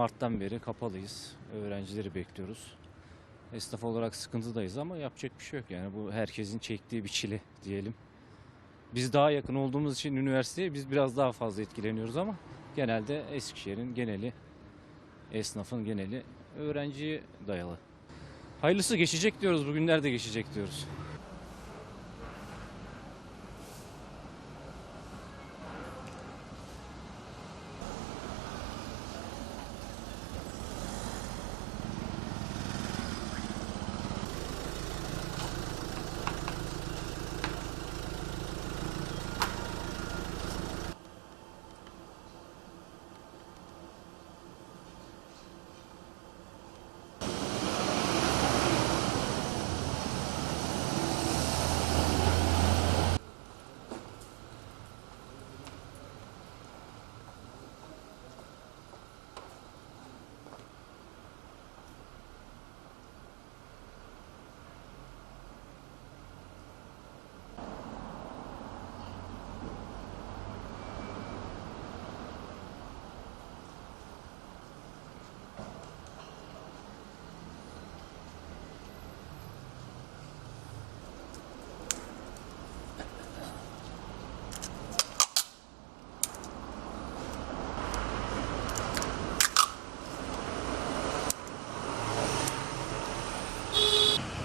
Mart'tan beri kapalıyız. Öğrencileri bekliyoruz. Esnaf olarak sıkıntıdayız ama yapacak bir şey yok. Yani bu herkesin çektiği bir çile diyelim. Biz daha yakın olduğumuz için üniversiteye biz biraz daha fazla etkileniyoruz ama genelde Eskişehir'in geneli, esnafın geneli öğrenciye dayalı. Hayırlısı geçecek diyoruz, bugünler de geçecek diyoruz.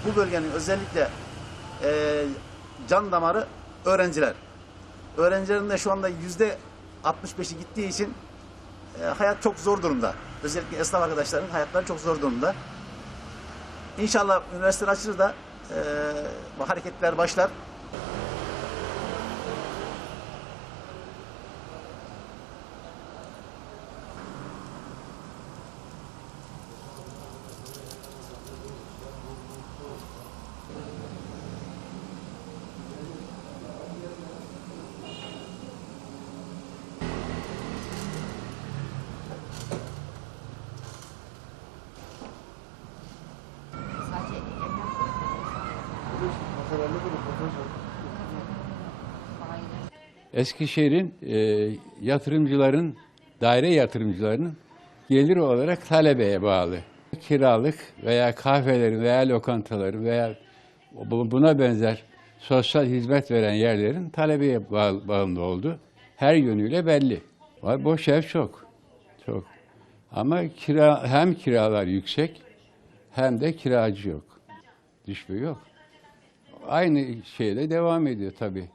Bu bölgenin özellikle e, can damarı öğrenciler. Öğrencilerin de şu anda yüzde 65'i gittiği için e, hayat çok zor durumda. Özellikle esnaf arkadaşların hayatları çok zor durumda. İnşallah üniversite açılır da e, hareketler başlar. Eskişehir'in e, yatırımcıların, daire yatırımcılarının gelir olarak talebeye bağlı. Kiralık veya kahvelerin veya lokantaların veya bu- buna benzer sosyal hizmet veren yerlerin talebeye bağ- bağımlı oldu. Her yönüyle belli. Var boş ev çok. Çok. Ama kira hem kiralar yüksek hem de kiracı yok. Düşme yok. Aynı şeyle devam ediyor tabii.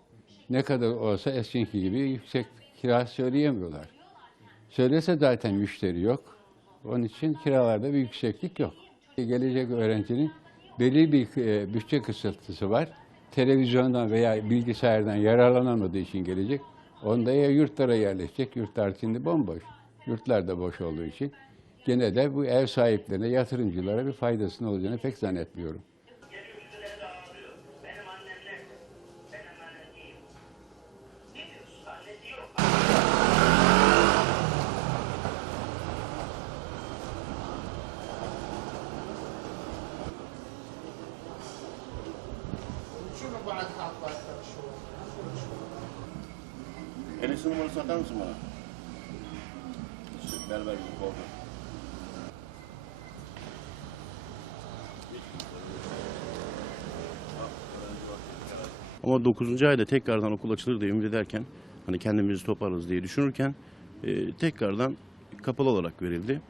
Ne kadar olsa eskiki gibi yüksek kira söyleyemiyorlar. Söylese zaten müşteri yok. Onun için kiralarda bir yükseklik yok. Gelecek öğrencinin belli bir e, bütçe kısıtlısı var. Televizyondan veya bilgisayardan yararlanamadığı için gelecek. Onda ya yurtlara yerleşecek. Yurtlar şimdi bomboş. Yurtlar da boş olduğu için. Gene de bu ev sahiplerine, yatırımcılara bir faydasının olacağını pek zannetmiyorum. Enesi numarası atar mısın bana? Şu Berber gibi korku. Ama 9. ayda tekrardan okul açılır diye ümit ederken hani kendimizi toparlarız diye düşünürken e, tekrardan kapalı olarak verildi.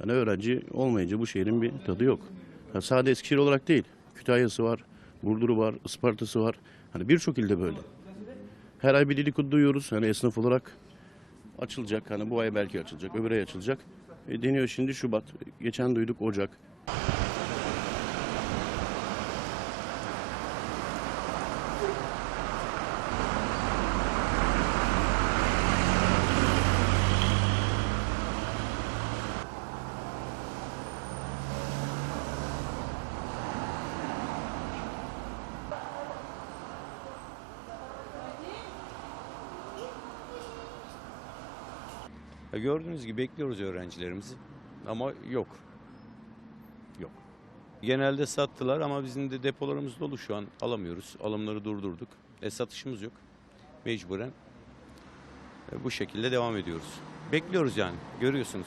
Yani öğrenci olmayınca bu şehrin bir tadı yok. Ya sadece Eskişehir olarak değil. Kütahya'sı var, Burdur'u var, Isparta'sı var. Hani birçok ilde böyle. Her ay bir dedikodu duyuyoruz. Hani esnaf olarak açılacak. Hani bu ay belki açılacak, öbür ay açılacak. E, deniyor şimdi Şubat. Geçen duyduk Ocak. Gördüğünüz gibi bekliyoruz öğrencilerimizi ama yok. Yok. Genelde sattılar ama bizim de depolarımız dolu şu an alamıyoruz. Alımları durdurduk. E satışımız yok. Mecburen e, bu şekilde devam ediyoruz. Bekliyoruz yani görüyorsunuz.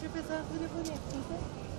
Deixa eu pensar no então. telefone.